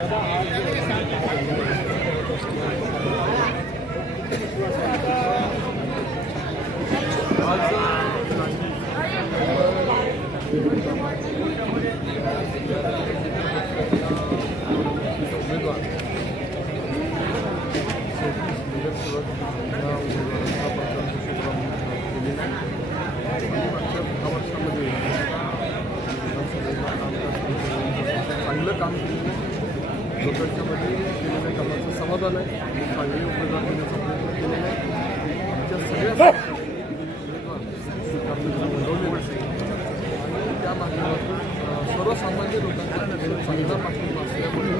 चांगलं काम केलेलं लोकांच्यामध्ये केलेल्या कामाचं समाधान आहे. चांगले उमेदवार देण्याचा प्रयत्न केलेला आहे. आमच्या सगळ्या उमेदवार आणि त्या माध्यमातून सर्वसामान्य लोकांच्या चांगला पाठिंबा असल्यामुळे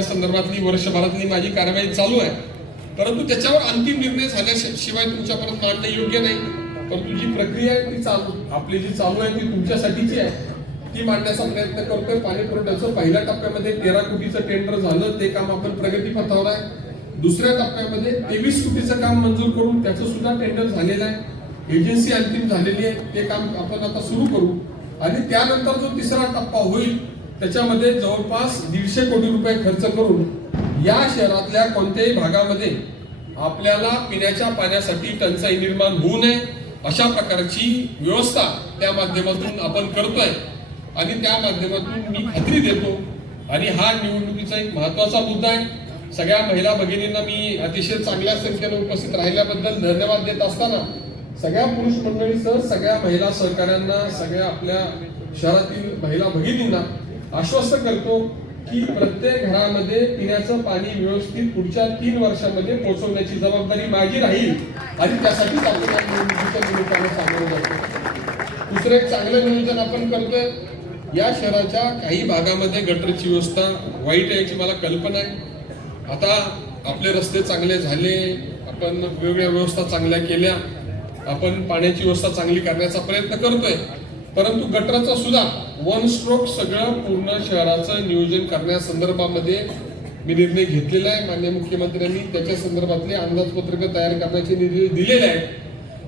संदर्भातली वर्षभरातली माझी कारवाई चालू आहे, परंतु त्याच्यावर अंतिम निर्णय झाल्याशिवाय तुमच्यापर्यंत मांडणं योग्य नाही. परंतु जी प्रक्रिया आहे ती आपली जी चालू आहे ती तुमच्यासाठीची आहे, ती मांडण्याचा प्रयत्न करतोय. पाणी पुरवठ्याचं पहिल्या टप्प्यामध्ये 13 कोटीचं टेंडर झालं, ते काम आपण प्रगतीपथावर आहे. दुसऱ्या टप्प्यामध्ये 23 कोटीचं काम मंजूर करून त्याचं सुद्धा टेंडर झालेलं आहे. एजन्सी अंतिम झालेली आहे, ते काम आपण आता सुरू करू. आणि त्यानंतर जो तिसरा टप्पा होईल त्याच्यामध्ये जवळपास 150 कोटी रुपये खर्च करून या शहरातल्या कोणत्याही भागामध्ये आपल्याला पिण्याच्या पाण्यासाठी टंचाई निर्माण होऊ नये अशा प्रकारची व्यवस्था त्या माध्यमातून आपण करतोय. आणि त्या माध्यमातून मी खात्री देतो, आणि हा निवडणुकीचा एक महत्वाचा मुद्दा आहे. सगळ्या महिला भगिनींना मी अतिशय चांगल्या संख्येने उपस्थित राहिल्याबद्दल धन्यवाद देत असताना सगळ्या पुरुष मंडळीसह सगळ्या महिला सहकाऱ्यांना, सगळ्या आपल्या शहरातील महिला भगिनींना आश्वस्त करतो की प्रत्येक घरामध्ये पिण्याचं पाणी व्यवस्थित पुढच्या 3 वर्षांमध्ये पोहोचवण्याची जबाबदारी माझी राहील. आणि त्यासाठीच आपण या निवडणुकीच्या निमित्तानं सामोरं जातो. दुसरं एक चांगलं नियोजन आपण करतोय. या शहराच्या काही भागामध्ये गटरची व्यवस्था वाईट आहे याची मला कल्पना आहे. आता आपले रस्ते चांगले झाले, आपण वेगवेगळ्या व्यवस्था चांगल्या केल्या, आपण पाण्याची व्यवस्था चांगली करण्याचा प्रयत्न करतोय. परंतु गटराचा सुद्धा वन स्ट्रोक सगळं पूर्ण शहराचं नियोजन करण्यासंदर्भामध्ये मी निर्णय घेतलेला आहे. माननीय मुख्यमंत्र्यांनी त्याच्या संदर्भातले अंदाजपत्रक तयार करण्याचे निर्देश दिलेले आहेत.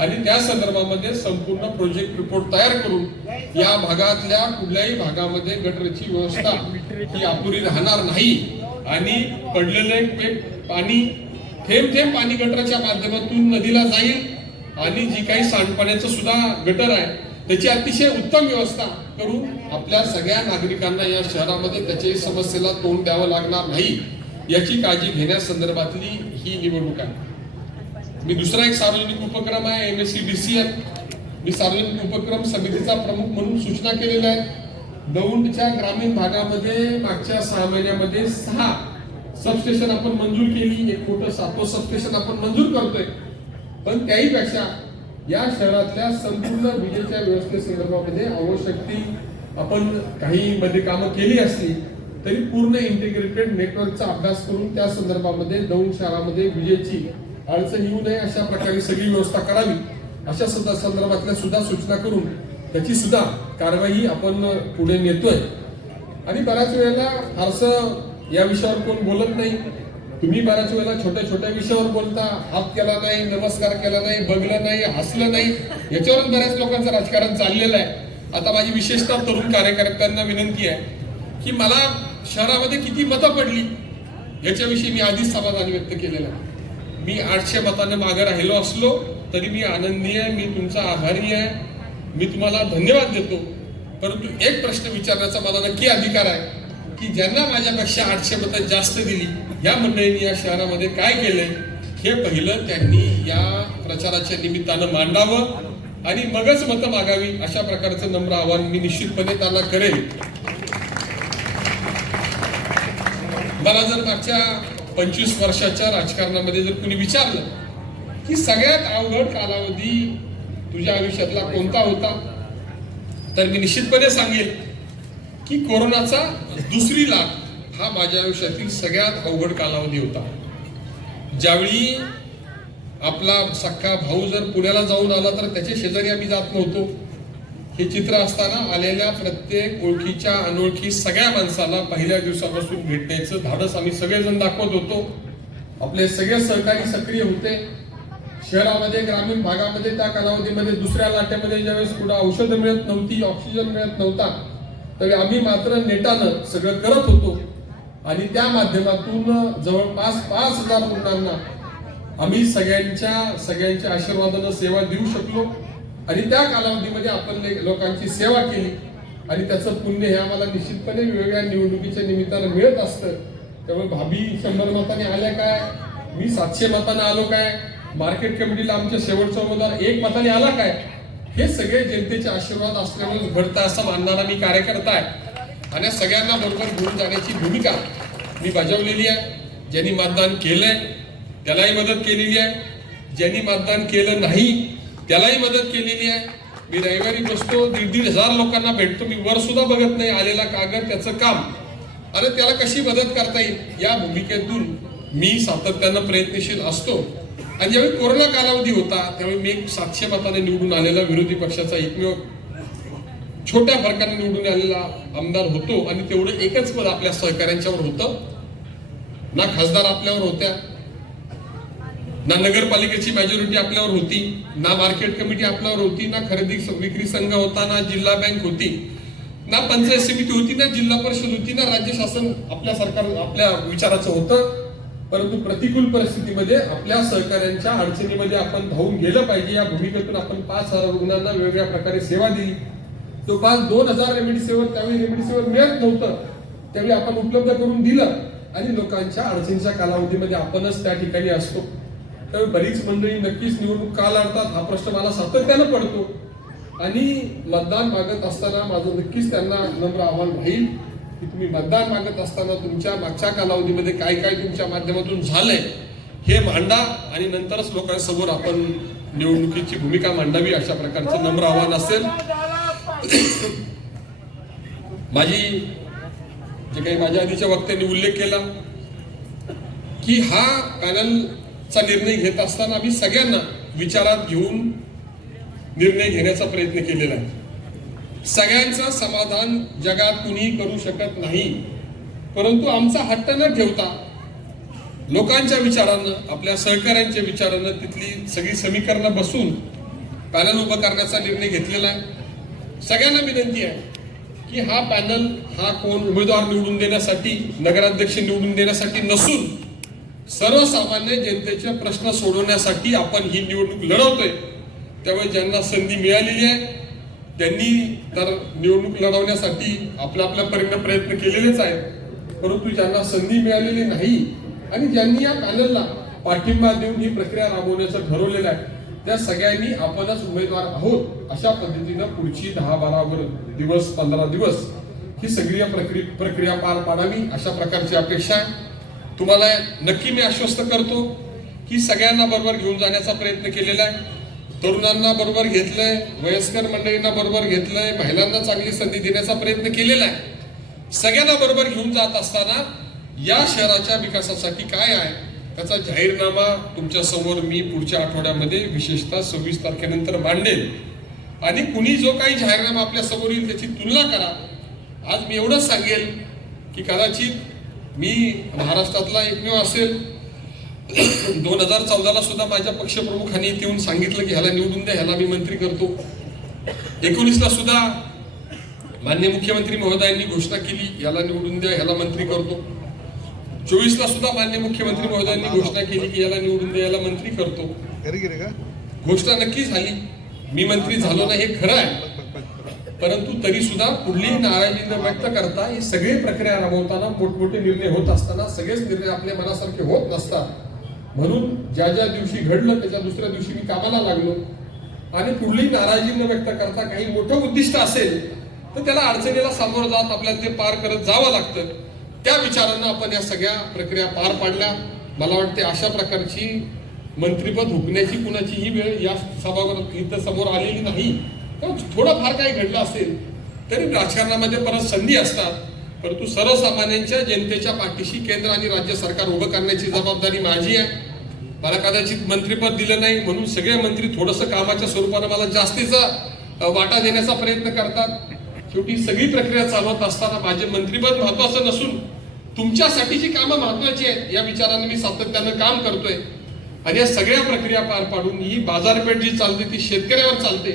आणि त्या संदर्भामध्ये संपूर्ण प्रोजेक्ट रिपोर्ट तयार करून या भागातल्या कुठल्याही भागामध्ये गटरची व्यवस्था ही अपुरी राहणार नाही. आणि पडलेले पाणी थेंब थेंब पाणी गटराच्या माध्यमातून नदीला जाईल. आणि जी काही सांडपाण्याचं सुद्धा गटर आहे त्याची अतिशय उत्तम व्यवस्था करून आपल्या सगळ्या नागरिकांना या शहरामध्ये त्याच्या समस्येला तोंड द्यावं लागणार नाही याची काळजी घेण्यासंदर्भातली ही निवडणूक आहे. मी दुसरा एक सार्वजनिक उपक्रम आहे MSCDCL. मी सार्वजनिक उपक्रम समितीचा प्रमुख म्हणून सूचना केलेल्या आहेत. दौंडच्या ग्रामीण भागामध्ये मागच्या 6 महिन्यामध्ये 6 सबस्टेशन आपण मंजूर केली. एक मोठं 7वं सबस्टेशन आपण मंजूर करतोय. पण त्याही पेक्षा या शहरातल्या संपूर्ण विजेच्या व्यवस्थेसंदर्भामध्ये आवश्यक ती आपण काही मध्ये कामं केली असली तरी पूर्ण इंटिग्रेटेड नेटवर्कचा अभ्यास करून त्या संदर्भामध्ये दौंड शहरामध्ये विजेची अडचण येऊ नये अशा प्रकारे सगळी व्यवस्था करावी अशा संदर्भातल्या सुद्धा सूचना करून त्याची सुद्धा कारवाई आपण पुढे नेतोय. आणि बऱ्याच वेळेला फारसं या विषयावर कोण बोलत नाही. तुम्ही बऱ्याच वेळेला छोट्या छोट्या विषयावर बोलता, हात केला नाही, नमस्कार केला नाही, बघलं नाही, हसलं नाही, याच्यावरून बऱ्याच लोकांचं राजकारण चाललेलं आहे. आता माझी विशेषतः तरुण कार्यकर्त्यांना विनंती आहे की मला शहरामध्ये किती मतं पडली याच्याविषयी मी आधीच समाधान व्यक्त केलेलं आहे. मी 800 मताने मागे राहिलो असलो तरी मी आनंदी आहे, मी तुमचा आभारी आहे, मी तुम्हाला धन्यवाद देतो. परंतु एक प्रश्न विचारण्याचा मला नक्की अधिकार आहे की ज्यांना माझ्यापेक्षा 800 मतं जास्त दिली या मंडळींनी या शहरामध्ये काय केलंय हे पहिलं त्यांनी या प्रचाराच्या निमित्तानं मांडावं आणि मगच मतं मागावी अशा प्रकारचं नम्र आवाहन मी निश्चितपणे त्यांना करेल. मला जर मागच्या 25 वर्षाच्या राजकारणामध्ये जर कुणी विचारलं की सगळ्यात अवघड कालावधी तुझ्या आयुष्यातला कोणता होता तर मी निश्चितपणे सांगेल की कोरोनाचा 2री लाट हा माझ्या आयुष्यातील सगळ्यात अवघड कालावधी होता. ज्यावेळी आपला सख्खा भाऊ जर पुण्याला जाऊन आला तर त्याच्या शेजारी आम्ही जात नव्हतो. हे चित्र असताना आलेल्या प्रत्येक ओळखीच्या अनोळखी सगळ्या माणसाला पहिल्या दिवसापासून भेटण्याचं धाडस आम्ही सगळेजण दाखवत होतो. आपले सगळे सहकारी सक्रिय होते. शहरामध्ये, ग्रामीण भागामध्ये त्या कालावधीमध्ये दुसऱ्या लाटेमध्ये ज्यावेळेस कुठं औषधं मिळत नव्हती, ऑक्सिजन मिळत नव्हता, त्यावेळी आम्ही मात्र नेटानं सगळं करत होतो आणि त्या माध्यमातून जवळपास 5,000 रुग्णांना आम्ही सगळ्यांच्या आशीर्वादानं सेवा देऊ शकलो आणि त्या कालावधीमध्ये आपण लोकांची सेवा केली आणि त्याचं पुण्य हे आम्हाला निश्चितपणे वेगवेगळ्या निवडणुकीच्या निमित्तानं मिळत असतं. त्यामुळे भाभी 100 मतांनी आल्या काय, मी 700 मतांना आलो काय, मार्केट कमिटीला आमच्या शेवटचा उमेदवार 1 मताने आला काय, हे सगळे जनतेचे आशीर्वाद असल्यामुळे घडतं असं मानणारा मी कार्यकर्ता आहे आणि सगळ्यांना बरोबर घेऊन जाण्याची भूमिका मी बजावलेली आहे. ज्यांनी मतदान केलंय त्यालाही मदत केलेली आहे, ज्यांनी मतदान केलं नाही त्यालाही मदत केलेली आहे. मी रविवारी बसतो, 1,500 लोकांना भेटतो, मी वर सुद्धा बघत नाही आलेला कागद, त्याचं काम आणि त्याला कशी मदत करता येईल या भूमिकेतून मी सातत्यानं प्रयत्नशील असतो. आणि ज्यावेळी कोरोना कालावधी होता त्यावेळी मी 700 मताने निवडून आलेला विरोधी पक्षाचा एकमेव छोट्या फरकाने निवडून आलेला आमदार होतो आणि तेवढं एकच पद आपल्या सहकाऱ्यांच्यावर होतं. ना खासदार आपल्यावर होत्या, ना नगरपालिकेची मेजॉरिटी आपल्यावर होती, ना मार्केट कमिटी आपल्यावर होती, ना खरेदी विक्री संघ होता, ना जिल्हा बँक होती, ना पंचायत समिती होती, ना जिल्हा परिषद होती, ना राज्य शासन आपल्या सरकार आपल्या विचाराचं होतं. परंतु प्रतिकूल परिस्थितीमध्ये आपल्या सहकाऱ्यांच्या अडचणीमध्ये आपण धावून गेलं पाहिजे या भूमिकेतून आपण 5,000 रुग्णांना वेगवेगळ्या प्रकारे सेवा दिली. तो 2,000 रेमडेसिवीर त्यावेळी रेमडेसिवीर मिळत नव्हतं, त्यावेळी आपण उपलब्ध करून दिलं आणि लोकांच्या अडचणीच्या कालावधीमध्ये आपणच त्या ठिकाणी असतो. त्यामुळे बरीच मंडळी नक्कीच निवडणूक का लढतात हा प्रश्न मला सातत्यानं पडतो आणि मतदान मागत असताना माझं नक्कीच त्यांना नम्र आव्हान राहील की तुम्ही मतदान मागत असताना तुमच्या मागच्या कालावधीमध्ये काय काय तुमच्या माध्यमातून झालंय हे मांडा आणि नंतरच लोकांसमोर आपण निवडणुकीची भूमिका मांडावी, अशा प्रकारचं नम्र आव्हान असेल. जे काही माझ्या आधीच्या वक्त्यांनी उल्लेख केला की हा पॅनलचा निर्णय घेत असताना आम्ही सगळ्यांना विचारात घेऊन निर्णय घेण्याचा प्रयत्न केलेला आहे. सगळ्यांचं समाधान जगात कुणी करू शकत नाही, परंतु आमचा हट्ट न ठेवता लोकांच्या विचारानं, आपल्या सहकाऱ्यांच्या विचारानं तिथली सगळी समीकरणं बसून पॅनल उभं करण्याचा निर्णय घेतलेला आहे. सगळ्यांना विनंती आहे की हा पॅनल हा कोण उमेदवार निवडून देण्यासाठी, नगराध्यक्ष निवडून देण्यासाठी नसून सर्वसामान्य जनतेचे प्रश्न सोडवण्यासाठी आपण ही निवडणूक लढवतोय. त्यामुळे ज्यांना संधी मिळालेली आहे त्यांनी तर निवडणूक लढवण्यासाठी आपल्या परीने प्रयत्न केलेलेच आहेत, परंतु ज्यांना संधी मिळालेली नाही आणि ज्यांनी या पॅनलला पाठिंबा देऊन ही प्रक्रिया राबवण्याचं ठरवलेलं आहे त्या सगळ्यांनी आपणच उमेदवार आहोत अशा पद्धतीनं पुढची 10-12 दिवस 15 दिवस ही सगळी प्रक्रिया पार पाडावी अशा प्रकारची अपेक्षा आहे. तुम्हाला नक्की मी आश्वस्त करतो की सगळ्यांना बरोबर घेऊन जाण्याचा प्रयत्न केलेला आहे. तरुणांना बरोबर घेतलंय, वयस्कर मंडळींना बरोबर घेतलंय, महिलांना चांगली संधी देण्याचा प्रयत्न केलेला आहे. सगळ्यांना बरोबर घेऊन जात असताना या शहराच्या विकासासाठी काय आहे त्याचा जाहीरनामा तुमच्या समोर मी पुढच्या आठवड्यामध्ये विशेषतः 26 तारखेनंतर मांडेल आणि कुणी जो काही जाहीरनामा आपल्या समोर येईल त्याची तुलना करा. आज मी एवढंच सांगेल की कदाचित मी महाराष्ट्रातला एकमेव असेल, 2014ला सुद्धा माझ्या पक्षप्रमुखांनी येऊन सांगितलं की ह्याला निवडून द्या, ह्याला मी मंत्री करतो. 19ला सुद्धा माननीय मुख्यमंत्री महोदयांनी घोषणा केली याला निवडून द्या, ह्याला मंत्री करतो. 24ला सुद्धा माननीय मुख्यमंत्री महोदयांनी घोषणा केली की याला निवडून द्या, याला मंत्री करतो. घोषणा नक्की झाली, मी मंत्री झालो नाही हे खरं आहे, परंतु तरी सुद्धा कुठलीही नाराजी न व्यक्त करता ही सगळी प्रक्रिया राबवताना मोठमोठे निर्णय होत असताना सगळेच निर्णय आपल्या मनासारखे होत नसतात. म्हणून ज्या ज्या दिवशी घडलं त्याच्या दुसऱ्या दिवशी मी कामाला लागलो आणि कुठलीही नाराजी न व्यक्त करता काही मोठं उद्दिष्ट असेल तर त्याला अडचणीला सामोरं जात आपल्याला ते पार करत जावं लागतं. त्या विचारानं आपण या सगळ्या प्रक्रिया पार पाडल्या. मला वाटते अशा प्रकारची मंत्रिपद हुकण्याची कुणाचीही वेळ या सभागृहात इथं समोर आलेली नाही. थोडंफार काही घडलं असेल तरी राजकारणामध्ये परत संधी असतात, परंतु सर्वसामान्यांच्या जनतेच्या पाठीशी केंद्र आणि राज्य सरकार उभं करण्याची जबाबदारी माझी आहे. मला कदाचित मंत्रिपद दिलं नाही म्हणून सगळे मंत्री थोडंसं कामाच्या स्वरूपानं मला जास्तीचा वाटा देण्याचा प्रयत्न करतात. शेवटी सगळी प्रक्रिया चालवत असताना माझे मंत्रिपद महत्वाचं नसून तुमच्यासाठीची कामं महत्वाची आहेत या विचाराने मी सातत्यानं काम करतोय. आणि या सगळ्या प्रक्रिया पार पाडून ही बाजारपेठ जी चालते ती शेतकऱ्यावर चालते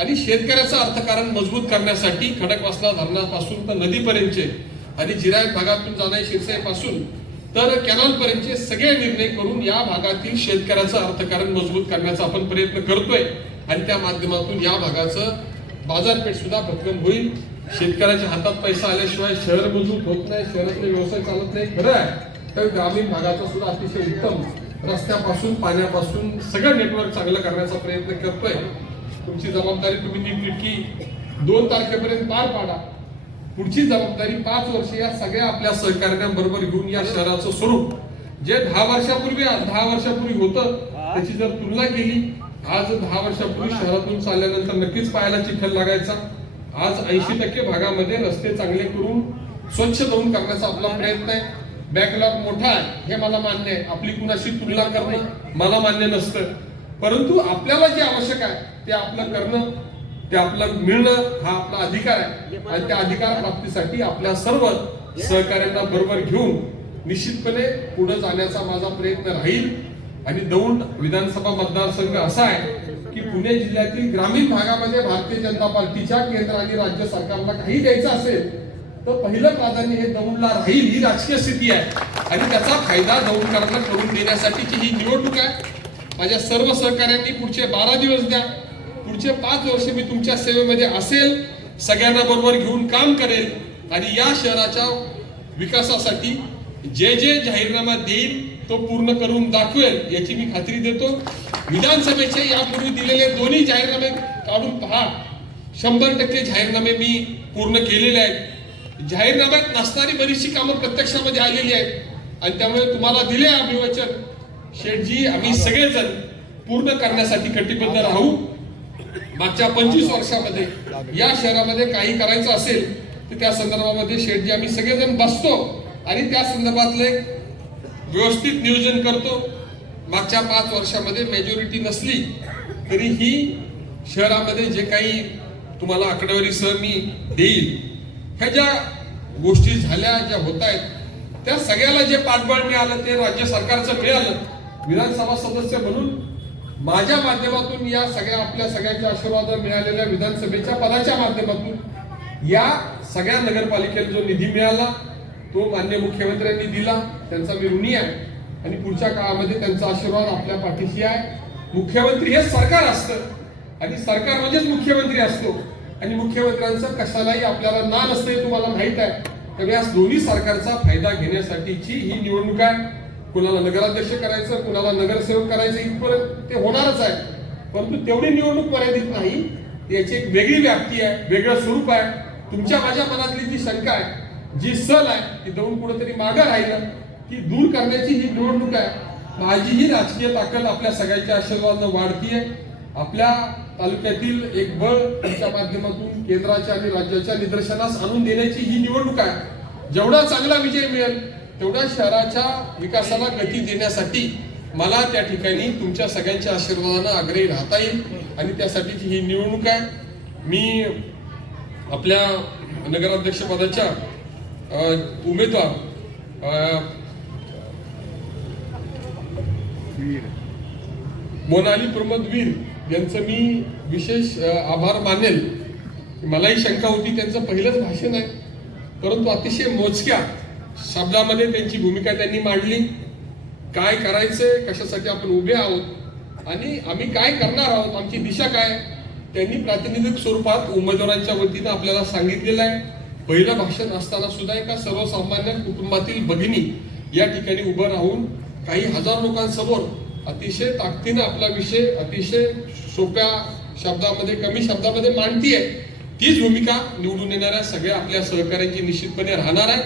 आणि शेतकऱ्याचं अर्थकारण मजबूत करण्यासाठी खडकवासला धरणापासून तर नदीपर्यंतचे आणि जिरायत भागातून जाणारे शिरसाईपासून तर कॅनॉलपर्यंतचे सगळे निर्णय करून या भागातील शेतकऱ्याचं अर्थकारण मजबूत करण्याचा आपण प्रयत्न करतोय. आणि त्या माध्यमातून या भागाचं बाजारपेठ सुद्धा भक्कम होईल. शेतकऱ्याच्या हातात पैसा आल्याशिवाय शहर मजबूत होत नाही, शहरातले व्यवसाय चालत नाही. खरं आहे तर ग्रामीण भागाचा सुद्धा अतिशय उत्तम रस्त्यापासून पाण्यापासून सगळं नेटवर्क चांगलं करण्याचा प्रयत्न करतोय. तुमची जबाबदारी तुम्ही नीटनेटकी 2 तारखेपर्यंत पार पाडा. पुढची जबाबदारी 5 वर्ष या सगळ्या आपल्या सहकार्यांबरोबर घेऊन या शहराचं स्वरूप जे 10 वर्षापूर्वी होतं त्याची जर तुलना केली, आज 10 वर्षापूर्वी शहरातून चालल्यानंतर नक्कीच पायाला चिखल लागायचा. आज 80% भागामध्ये रस्ते चांगले करून स्वच्छ धुवून करण्याचा आपला प्रयत्न आहे. बॅकलॉग मोठा आहे हे मला मान्य आहे, आपली कुणाशी तुलना करणे मला मान्य नसतं. परंतु आपल्याला जे आवश्यक आहे ते आपलं करणं, ते आपलं मिळणं हा आपला अधिकार आहे. आणि त्या अधिकार प्राप्तीसाठी आपल्या सर्व सहकार्यांना बरोबर घेऊन निश्चितपणे पुढे जाण्याचा माझा प्रयत्न राहील. आणि दौंड विधानसभा मतदारसंघ असा आहे की पुणे जिल्ह्यातील ग्रामीण भागामध्ये भारतीय जनता पार्टीच्या केंद्र आणि राज्य सरकारला काही द्यायचं असेल तर पहिलं प्राधान्य हे दौंडला राहील. ही राजकीय स्थिती आहे आणि त्याचा फायदा दौंडकरांना करून देण्यासाठीची ही निवडणूक आहे. माझ्या सर्व सहकार्यांनी पुढचे 12 दिवस द्या, पुढचे 5 वर्ष मी तुमच्या सेवेमध्ये असेल, सगळ्यांना बरोबर घेऊन काम करेल आणि या शहराच्या विकासासाठी जे जे जाहीरनामा देईल तो पूर्ण करून दाखवेल याची मी खात्री देतो. विधानसभेचे यापूर्वी दिलेले दोन्ही जाहीरनामे काढून पहा, 100% जाहीरनामे मी पूर्ण केलेले आहेत. जाहीरनाम्यात नसणारी बरीचशी कामं प्रत्यक्षामध्ये आलेली आहेत आणि त्यामुळे तुम्हाला दिले अभिवचन शेठजी, आम्ही सगळेजण पूर्ण करण्यासाठी कटिबद्ध राहू. मागच्या 25 वर्षामध्ये या शहरामध्ये काही करायचं असेल तर त्या संदर्भामध्ये शेठजी आम्ही सगळेजण बसतो आणि त्या संदर्भातले व्यवस्थित नियोजन करतो. मागच्या 5 वर्षामध्ये मेजॉरिटी नसली तरी ही शहरामध्ये जे काही तुम्हाला आकडेवारीसह मी देईल, ह्या ज्या गोष्टी झाल्या, ज्या होत आहेत, त्या सगळ्याला जे पाठबळ मिळालं ते राज्य सरकारचं मिळालं. विधानसभा सदस्य म्हणून माझ्या माध्यमातून या सगळ्या आपल्या सगळ्यांच्या आशीर्वाद मिळालेल्या विधानसभेच्या पदाच्या माध्यमातून या सगळ्या नगरपालिकेला जो निधी मिळाला तो माननीय मुख्यमंत्र्यांनी दिला, त्यांचा मी ऋणी आहे आणि पुढच्या काळामध्ये त्यांचा आशीर्वाद आपल्या पाठीशी आहे. मुख्यमंत्री हे सरकार असतं आणि सरकार म्हणजेच मुख्यमंत्री असतो आणि मुख्यमंत्र्यांचं कशालाही आपल्याला ना नसते तुम्हाला माहित आहे. त्यामुळे या दोन्ही सरकारचा फायदा घेण्यासाठीची ही निवडणूक आहे. कुणाला नगराध्यक्ष करायचं, कुणाला नगरसेवक करायचं, इथपर्यंत ते होणारच आहे. परंतु तेवढी निवडणूक मर्यादित नाही, याची एक वेगळी व्याप्ती आहे, वेगळं स्वरूप आहे. तुमच्या माझ्या मनातली जी शंका आहे, जी सल आहे, ती दौंड कुठेतरी मागं राहिलं ती दूर करण्याची ही निवडणूक आहे. माझी ही राजकीय ताकद आपल्या सगळ्यांच्या आशीर्वादानं वाढतीये. आपल्या तालुक्यातील एक बळ तुमच्या माध्यमातून केंद्राच्या आणि राज्याच्या निदर्शनास आणून देण्याची ही निवडणूक आहे. जेवढा चांगला विजय मिळेल तेवढ्या शहराच्या विकासाला गती देण्यासाठी मला त्या ठिकाणी तुमच्या सगळ्यांच्या आशीर्वादानं आग्रही राहता येईल आणि त्यासाठीची ही निवडणूक आहे. मी आपल्या नगराध्यक्ष पदाच्या उमेदवार मोनाली प्रमोद वीर यांचं मी विशेष आभार मानेल. मलाही शंका होती, त्यांचं पहिलंच भाषण आहे, परंतु अतिशय मोजक्या शब्दामध्ये त्यांची भूमिका त्यांनी मांडली. काय करायचंय, कशासाठी आपण उभे आहोत आणि आम्ही काय करणार आहोत, आमची दिशा काय, त्यांनी प्रातिनिधिक स्वरूपात उमेदवारांच्या वतीनं आपल्याला सांगितलेलं आहे. पहिलं भाषण असताना सुद्धा एका सर्वसामान्य कुटुंबातील भगिनी या ठिकाणी उभं राहून काही हजार लोकांसमोर अतिशय ताकदीनं आपला विषय अतिशय सोप्या शब्दामध्ये, कमी शब्दामध्ये मांडतीये. तीच भूमिका निवडून येणाऱ्या सगळ्या आपल्या सहकार्यांची निश्चितपणे राहणार आहे.